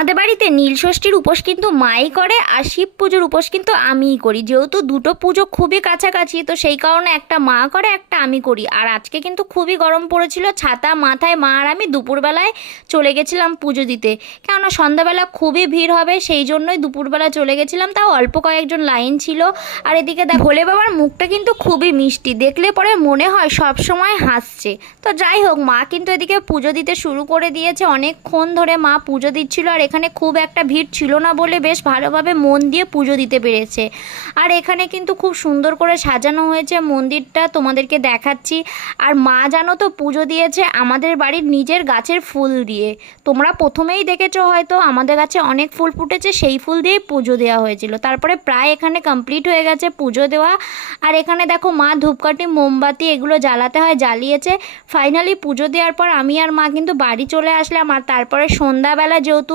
আমাদের বাড়িতে নীলষষ্ঠীর উপোস কিন্তু মাই করে, আর শিব পুজোর উপোস কিন্তু আমিই করি। যেহেতু দুটো পুজো খুবই কাছাকাছি, তো সেই কারণে একটা মা করে, একটা আমি করি। আর আজকে কিন্তু খুবই গরম পড়েছিল, ছাতা মাথায় মা আর আমি দুপুরবেলায় চলে গেছিলাম পুজো দিতে। কেননা সন্ধ্যাবেলা খুবই ভিড় হবে, সেই জন্যই দুপুরবেলা চলে গেছিলাম, তাও অল্প কয়েকজন লাইন ছিল। আর এদিকে ভোলে বাবার মুখটা কিন্তু খুবই মিষ্টি, দেখলে পরে মনে হয় সব সময় হাসছে। তো যাই হোক, মা কিন্তু এদিকে পুজো দিতে শুরু করে দিয়েছে। অনেকক্ষণ ধরে মা পুজো দিচ্ছিল, আর এখানে খুব একটা ভিড় ছিল না বলে বেশ ভালোভাবে মন দিয়ে পুজো দিতে পেরেছে। আর এখানে কিন্তু খুব সুন্দর করে সাজানো হয়েছে মন্দিরটা, তোমাদেরকে দেখাচ্ছি। আর মা জানো তো পুজো দিয়েছে আমাদের বাড়ির নিজের গাছের ফুল দিয়ে। তোমরা প্রথমেই দেখেছো হয়তো, আমাদের গাছে অনেক ফুল ফুটেছে, সেই ফুল দিয়েই পুজো দেওয়া হয়েছিল। তারপরে প্রায় এখানে কমপ্লিট হয়ে গেছে পুজো দেওয়া। আর এখানে দেখো মা ধূপকাঠি মোমবাতি এগুলো জ্বালাতে হয় জ্বালিয়েছে। ফাইনালি পুজো দেওয়ার পর আমি আর মা কিন্তু বাড়ি চলে আসলাম। আর তারপরে সন্ধ্যাবেলা যেহেতু